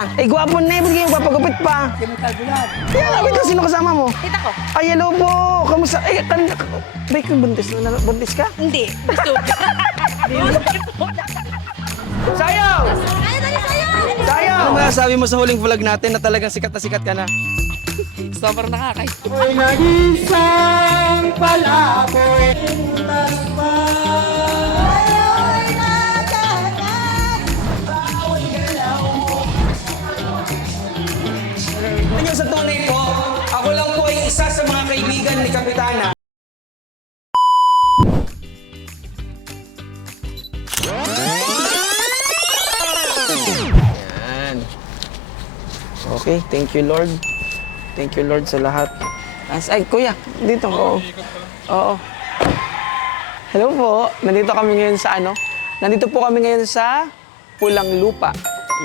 ka? Ay, gwapo na eh. Ba't kayo papagupit pa? Kaya nga, wait lang, sino kasama mo? Tita ko. Ay, hello po. Kamusta? Ay, kanina. Bay, kung buntis ka? Hindi. Gusto ka. Sayaw! Ay, dali sa'yo! Sayaw! Ano masasabi mo sa huling vlog natin na talagang sikat ka na? Sobrang nakakay. Ako'y nag-isang palaboy. Ano sa tunay po, ako lang po ay isa sa mga kaibigan ni Kapitana. Yan. Okay, thank you Lord. Thank you Lord sa lahat. Ay, kuya, dito ko. Oo. Hello po. Nandito kami ngayon sa ano? Nandito po kami ngayon sa Pulang Lupa.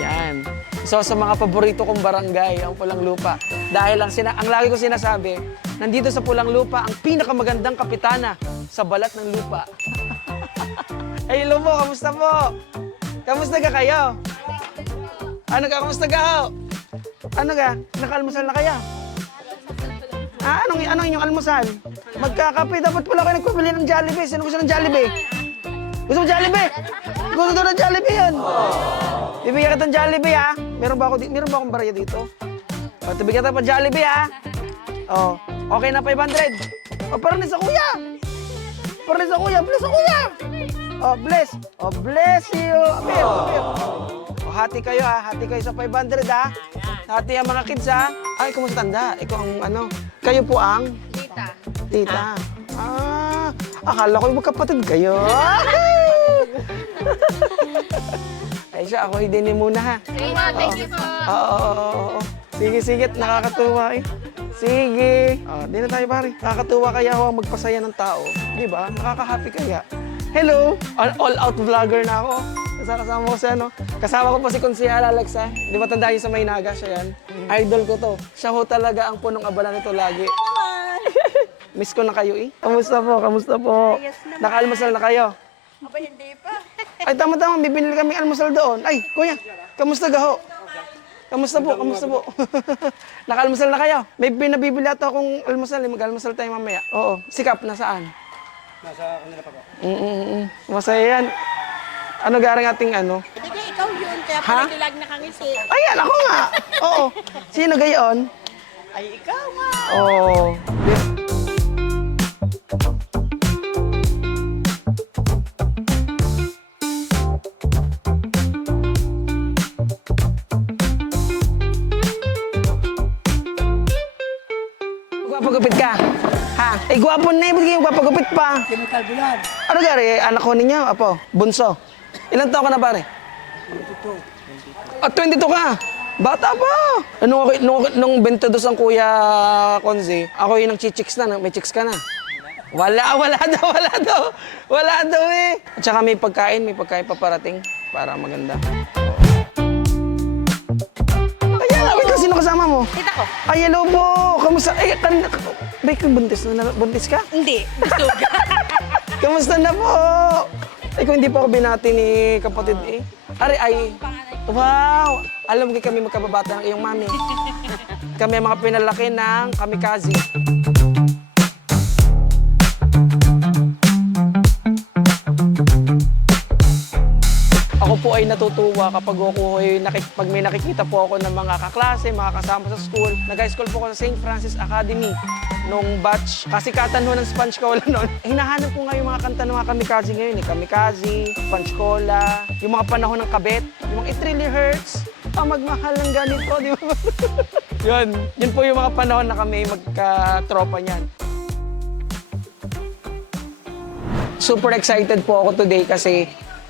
Yan. So sa mga paborito kong barangay, ang Pulang Lupa. Dahil ang lagi ko sinasabi, nandito sa Pulang Lupa ang pinakamagandang kapitana sa balat ng lupa. Ay, hello po, kamusta po? Kamusta ka kayo? Ano ka, kamusta ka ho? Ano ka? Nakaalmusal na kaya? Anong inyong almusal? Magkakape, dapat pala kayo nagpabili ng Jollibee. Sino gusto ng Jollibee? Gusto mo Jollibee? Gusto daw ng Jollibee yan. Bibigyan kita ng Jollibee ha. Meron ba akong barya dito? O, bibigyan kita pa Jollibee ha. O, okay na 500. O, parang sa kuya. Parang sa kuya. Bless sa kuya. O, bless. O, bless you. Amir. O, hati kayo ha. Hati kayo sa 500 ha. Hati ang mga kids ha. Ay, kumusta tanda? Ikaw ang ano? Kayo po ang? Tita. Tita. Akala ko yung magkapatid kayo. Ay siya, ako hindi muna ha. Sige na, thank you po. Oo. Sige, nakakatuwa eh. Sige. Di na tayo pare. Nakakatuwa kaya ako ang magpasaya ng tao. Di ba? Nakaka-happy kaya. Hello! All-out vlogger na ako. Kasama ko si ano. Kasama ko pa si Konsehal Alexa. Di ba tanda sa Maynaga siya yan? Idol ko to. Siya ho talaga ang punong abala nito lagi. Miss ko na kayo eh. Kamusta po? Ayos naman. Nakaalmusal na kayo? Aba, hindi pa. Ay, tama-tama. Bibili kami almusal doon. Ay, kuya. Kamusta gaho? Kamusta po? Nakaalmusal na kayo? May pinabibili ato akong almusal. Mag-almusal tayo mamaya. Oo. Sikap, nasaan? Nasa kanila pa po. Masaya yan. Ano garang ating ano? Hindi, ikaw yun. Kaya Ha? pala kilag na kangisi. Ayan, ako nga. Oo. Sino gayon? Ay, ikaw nga. Oo. Gwapagupit ka? Ha? Eh, gwapo na eh. Ba't kayo gwapagupit pa? Chemical bulan. Ano gari? Anak ko ninyo? Apo? Bunso? Ilan taon ka na pare? 22 ka? Bata pa! Nung 22 ang kuya Konzi, ako yung nag-chicks na. May chicks ka na. Wala daw eh. At saka may pagkain paparating para maganda. Ayan, wait lang, sino kasama mo? Tita ko. Ay, hello po! Kamusta? Ay, kanina. Bay, kung buntis ka? Hindi. Gusto ka. Kamusta na po? Ay, kung hindi pa ako binati ni kapatid eh. Ay, wow! Alam ko kami magkababata ng iyong mami. Kami ang mga pinalaki ng kamikaze. Ako po ay natutuwa kapag pag may nakikita po ako ng mga kaklase, mga kasama sa school. Nag-high school po ako sa St. Francis Academy nung batch. Kasikatan ho ng Sponge Cola noon. Hinahanap ko nga yung mga kanta ng mga kamikaze ngayon. Kamikaze, Sponge Cola, yung mga panahon ng kabet, yung mga It Really Hurts, magmahal ng ganito, di ba? yun po yung mga panahon na kami magka-tropa niyan. Super excited po ako today kasi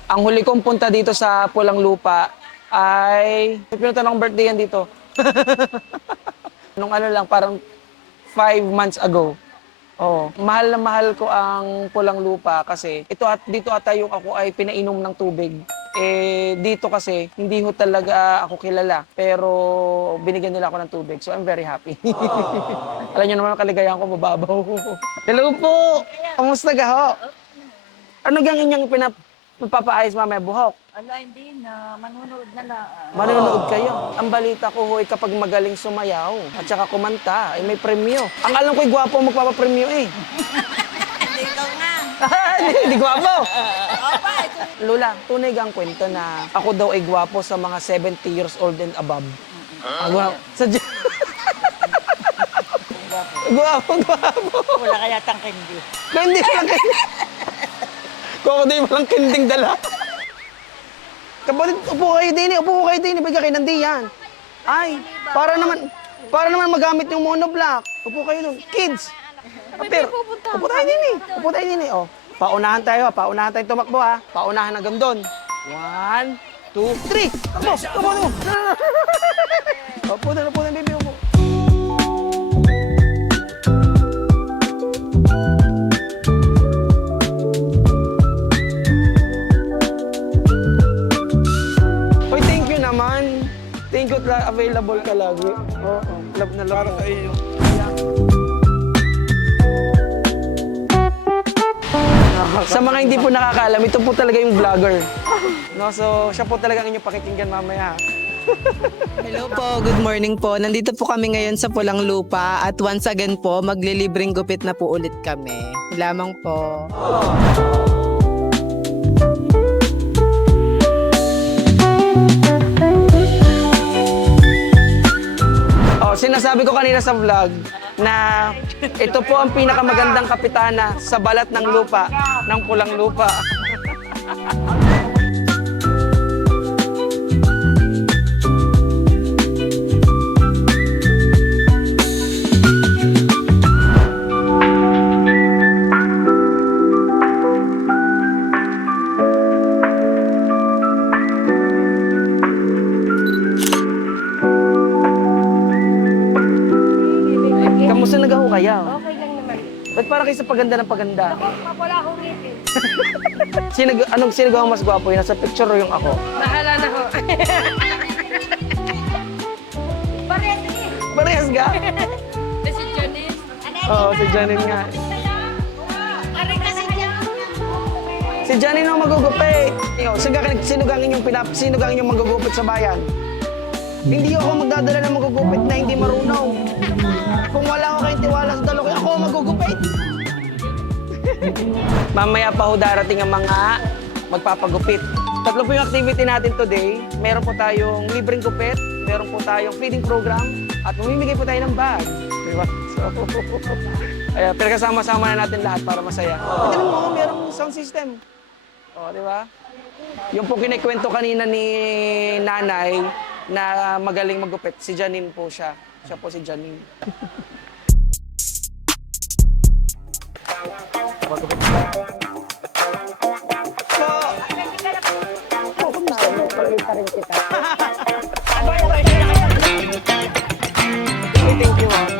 ang huli kong punta dito sa Pulang Lupa ay pinunta ng birthday yan dito. Nung ano lang, parang 5 months ago. Oh, mahal na mahal ko ang Pulang Lupa kasi dito ata yung ako ay pinainom ng tubig. Dito kasi hindi ho talaga ako kilala pero binigyan nila ako ng tubig. So I'm very happy. Alam niyo naman ang kaligayahan ko, mababaw. Hello po! Kamusta ka ho? Ano gang inyong papaayos mamaya buhok? Ala, hindi na. Manunood na lang. Manonood kayo. Ang balita ko, hoy, kapag magaling sumayaw at saka kumanta, ay may premyo. Ang alam ko'y gwapo ang magpapapremyo eh. Hindi, ikaw nga. Hindi gwapo. Opa, ito. Lola, tunay gang kwento na ako daw ay gwapo sa mga 70 years old and above. Gwapo. Gwapo, gwapo. Wala kaya tang candy. Hindi lang kayo. Kung ako din walang kinding dala. Kapatid, upo kayo din eh. Upo kayo din eh. Bigyan kayo ng diyan. Ay, para naman magamit yung monoblock. Upo kayo nun. Kids. Pero, upo tayo din eh. Upo tayo din eh. Oh. Paunahan tayo. Paunahan tayo tumakbo ha. Paunahan hanggang doon. 1, 2, 3. Takbo. Takbo. Upo na, baby. Upo. Hoy, thank you naman. Thank you, available ka lagi. Oo, love na love. Para sa iyo. Sa mga hindi po nakakaalam, ito po talaga yung vlogger. No, so, siya po talaga ang inyong pakikinggan mamaya. Hello po, good morning po. Nandito po kami ngayon sa Pulang Lupa at once again po, maglilibreng gupit na po ulit kami. Lamang po. Oh, sinasabi ko kanina sa vlog na ito po ang pinakamagandang kapitana sa balat ng lupa, ng Pulang Lupa. Kamusta nagaho kaya? Okay lang naman. Ba't para kayo sa paganda ng paganda? Ako, wala akong ngipin. Anong sino ang mas gwapo? Yung nasa picture o yung ako? Bahala na ko. Parehas eh. Parehas ka? Si Janice. Oo, si Janine nga. Aray ka si Si Janine ang magugupit. Sino gang inyong magugupit sa bayan? Hindi ako magdadala ng magugupit na hindi marunong. Kung wala ako kayong tiwala sa dalo, ako ang magugupit. Mamaya pa ho darating ang mga magpapagupit. Tatlo po yung activity natin today. Meron po tayong libreng gupit, meron po tayong feeding program, at mamimigay po tayo ng bag. Diba? So, pero kasama-sama na natin lahat para masaya. Tignan mo, merong sound system. O, di ba? Yung po kinikwento kanina ni nanay na magaling maggupit, si Janine po siya. Siya po si Janine. Thank you, ma'am.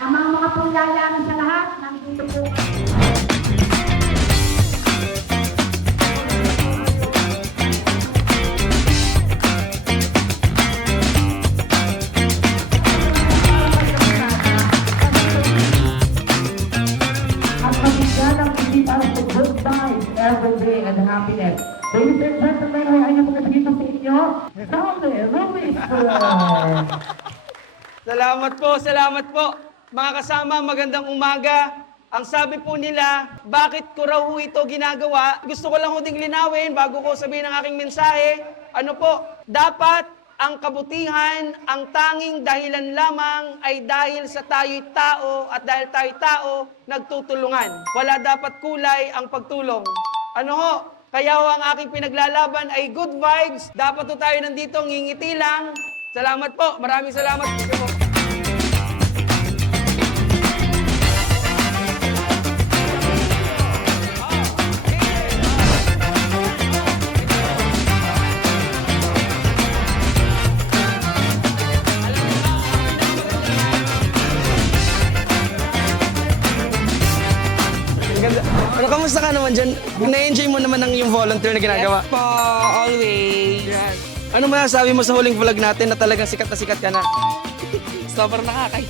Amang mga pangyayaman sa lahat, nandito po. Ang kabigyan ng isipan sa good times every day and happiness. Ladies and gentlemen, ay ayaw mga dito sa inyo, Saudi Ruiz. Salamat po. Mga kasama, magandang umaga. Ang sabi po nila, bakit ko raw ho ito ginagawa? Gusto ko lang ho ding linawin bago ko sabihin ang aking mensahe. Ano po, dapat ang kabutihan, ang tanging dahilan lamang ay dahil sa tayo'y tao at dahil tayo'y tao, nagtutulungan. Wala dapat kulay ang pagtulong. Ano ho? Kaya ho ang aking pinaglalaban ay good vibes. Dapat ho tayo nandito, ngingiti lang. Salamat po. Maraming salamat po. Ganda. Ano, kamusta ka naman dyan? Na-enjoy mo naman ang yung volunteer na ginagawa? Yes po, always. Ano masasabi mo sa huling vlog natin na talagang sikat ka na? Sobrang nakakay.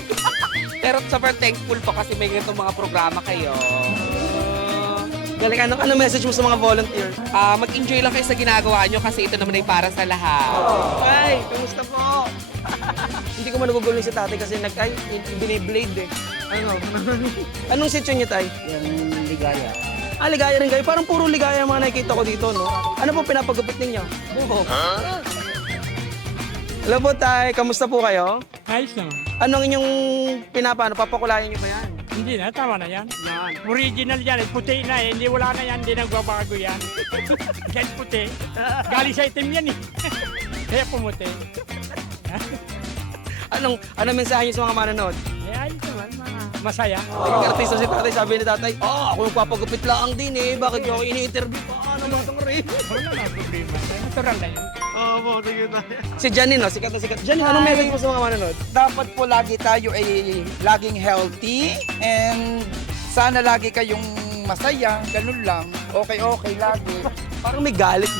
Pero sobrang thankful po kasi may ganitong mga programa kayo. Galing, ano message mo sa mga volunteers? Mag-enjoy lang kayo sa ginagawa nyo kasi ito naman ay para sa lahat. Ay, kamusta po? Hindi ko man nagugulo si tatay kasi biniblade eh. Ano? Anong sityo niyo, tay? Yung ligaya. Ligaya rin kayo. Parang puro ligaya ang mga nakikita ko dito, no? Ano po pinapagupit ninyo? Buhok. Hello po, tay. Kamusta po kayo? Ayos naman. Anong inyong pinapano? Papakulayan niyo ba yan? Hindi na, tama na yan. Yan. Original yan, puti na eh. Hindi wala na yan, hindi nagbabago yan. Yan puti. Galing sa itim yan eh. Kaya pumuti. Anong mensahe niyo sa mga manonood? Eh ayos naman, mga masaya. Naging artista si tatay, sabi ni tatay, ako yung papagupit lang din eh. Bakit yung ini-interview pa? Ano ba itong rin? Wala na problema. Natural na yun. Si Janine, no? Sikat na sikat. Janine, anong message mo sa mga manonood? Dapat po lagi tayo ay laging healthy and sana lagi kayong masaya, ganun lang. Okay lagi. Parang may galit.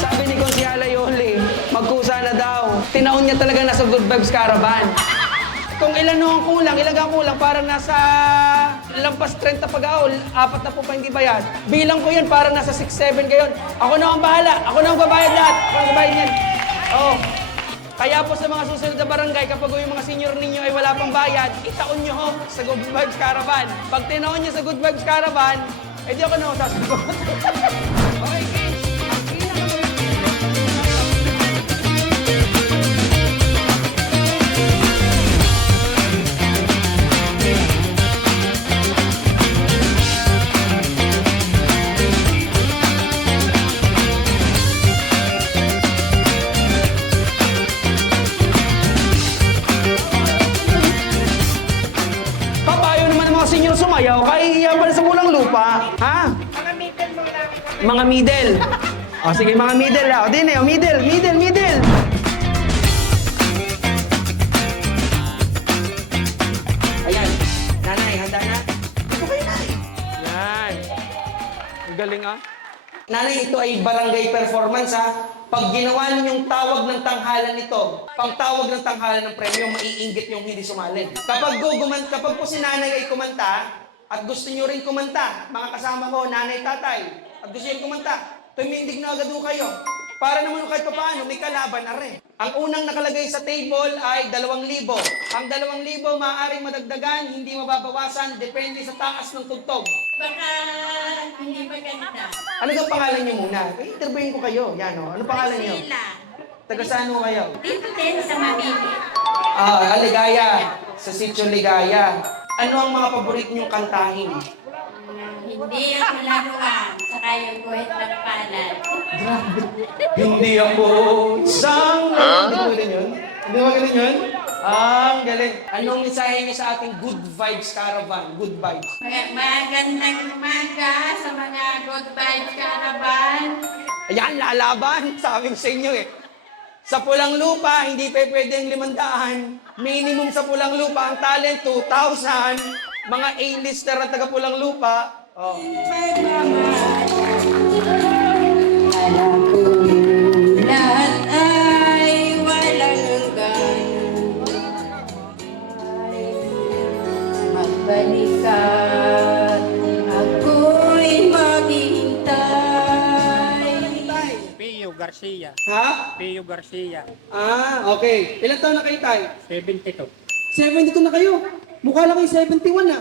Sabi ni Konsyala Yoli, magkusa na daw. Tinaon niya talaga nasa Good Vibes Caravan. Kung ilan ang kulang, parang nasa lampas 30 pag-aol, 4 na po pa hindi bayad. Bilang ko yun, parang nasa 6-7 kayo. Ako na ang bahala, ako na ang babayad lahat. Ako ang babayad yan. Oo. Kaya po sa mga susunod na barangay, kapag yung mga senior ninyo ay wala pang bayad, itaon nyo ho sa Good Vibes Caravan. Pag tinaon nyo sa Good Vibes Caravan, di ako na sasagot. Okay, kids. Papayo naman ang mga senior sumayaw, kaya pa sa pulang lupa. Ha? Mga middle. O sige, mga middle. O din eh, middle. Ayan. Nanay, handa na? Ito kayo, nanay. Yan. Ang galing ah. Nanay, ito ay barangay performance ha. Pag ginawa ninyong tawag ng tanghalan nito, pang tawag ng tanghalan ng premyo, maiinggit yung hindi sumali. Kapag po si nanay ay kumanta, at gusto niyo rin kumanta, mga kasama ko, nanay, tatay, at gusto niyo rin kumanta, tumindig na agad ho kayo. Para naman kahit pa paano, may kalaban na rin. Ang unang nakalagay sa table ay 2,000. Ang 2,000 maaaring madagdagan, hindi mababawasan, depende sa taas ng tugtog. Baka hindi maganda. Ano ang pangalan niyo muna? Interviewin ko kayo. Yan o. Ano pangalan niyo? Sila. Taga saan ho kayo? Dito din sa Mabini. Ligaya. Sa Sitio Ligaya. Ano ang mga paborit niyong kantahin? Hindi ako laruan. Saka yung guhit ng palad. Hindi ako isang... Hindi mo ganun yun? Hindi mo ganun yun? Ang galing. Anong mensahe niyo sa ating Good Vibes Caravan? Good Vibes. Magandang umaga sa mga Good Vibes Caravan. Ayan, lalaban. Sabi ko sa inyo eh. Sa Pulang Lupa, hindi pa pwedeng 500. Minimum sa Pulang Lupa, ang talent 2,000. Mga A-lister na taga Pulang Lupa. Oh. Lahat ay walang hanggan. Magbalik ka, ako'y maghihintay. Pio Garcia. Ha? Pio Garcia. Okay. Ilan taon na kayo tayo? 72. 72 na kayo. Mukha lang kayo 71 na.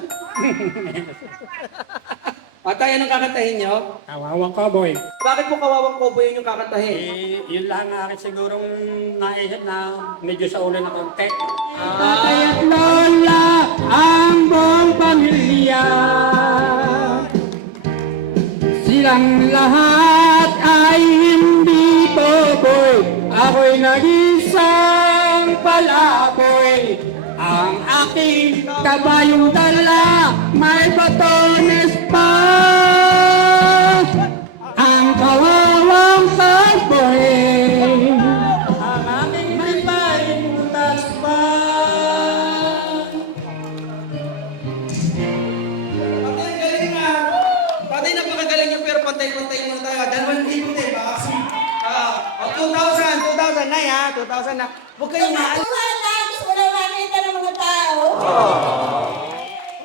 Tay, anong kakatahin nyo? Kawawang cowboy. Bakit po kawawang koboy yung kakatahin? Eh, yun lang ang akin sigurong naisip na medyo sa ulo na konti. Tatay at lola, ang buong pamilya. Silang lahat ay hindi boboy. Ako'y nag-isang palaboy. Ang aking kabayong dala, may batones pa. Ang kawawang pagboy, ang aking may butas pa. Ang galing nga! 2,000 na ya, 2,000 na. Huwag kayong maalis. Gusto na makita ng mga tao.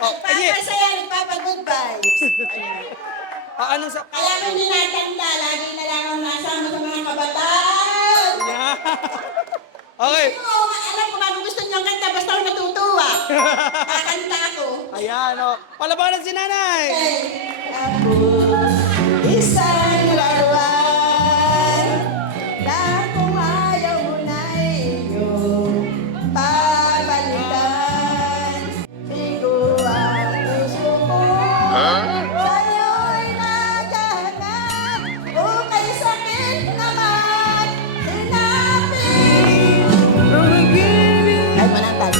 Nagpapasaya, nagpapag-good vibes. Ano sa... Kaya ko hindi natanda, lagi na lang ang nasama sa mga kabataan. Okay. Oo, alam ko, bago gusto niyong kanta, basta ako natutuwa. Kakanta ko. Ayan, o. Palabanan si nanay. Ako, isang laruan na kung ayaw mo na iyong babalikan. Bigo ang gusto ko, sa'yo'y naghahanap. Okay, sakit naman, sinapit. Ay, manatag.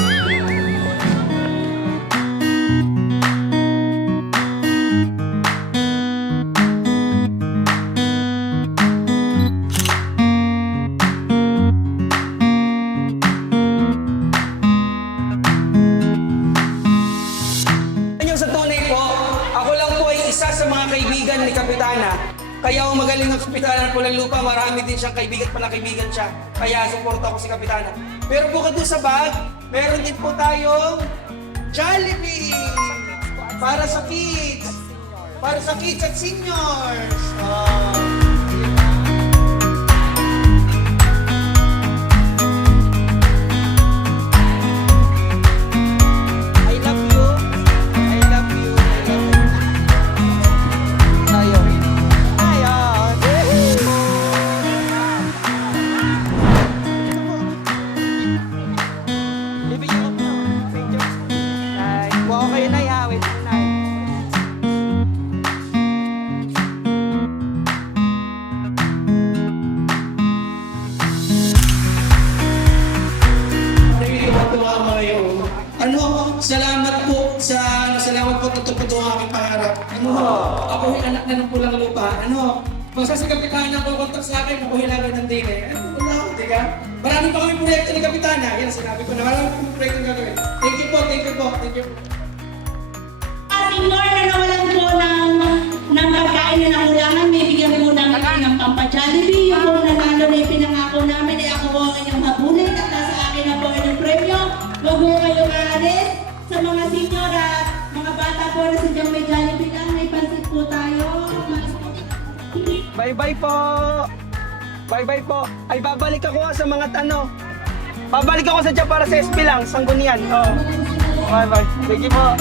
Yung sa tunay po, ako lang po ay isa sa mga kaibigan ni Kapitana. Kaya ang magaling ng Kapitana ng Pulang Lupa, marami din siyang kaibigan, pala kaibigan siya. Kaya suporta ko si Kapitana. Pero bukod doon sa bag, meron din po tayong Jollibee! Para sa kids! Para sa kids at seniors! I love you. I love you. I love you. Tayo. Ayan. Bibigyan ko po. Pictures. Nay. Kuha ko kayo, Nay, ha? Wait lang, Nay. Salamat po natupad ang aking pangarap. Ako ay anak na ng Pulang Lupa. Basta si Kapitana ko kontak sa akin, ako hilaga ng dine. Wala, di ka? Marami pa kami proyekto ni Kapitana. Yan, sinabi ko na marami pa kami proyekto gagawin. Thank you po, thank you po, thank you po. Senyor na nawalan po ng pagkain na nakulangan, may bigyan po namin ng Pampa-Jollibee. Yung po nanalo na ipinangako namin ay ako po ang inyong habulin at nasa akin na po ang premyo. Huwag po kayong aalis sa mga senyor at mga bata po na sadyang may Jollibee lang, may pansit po tayo. Bye-bye po! Bye-bye po! Ay, babalik ako sa mga babalik ako sa dyan para sa SP lang, Sanggunian. Bye-bye. Thank you po.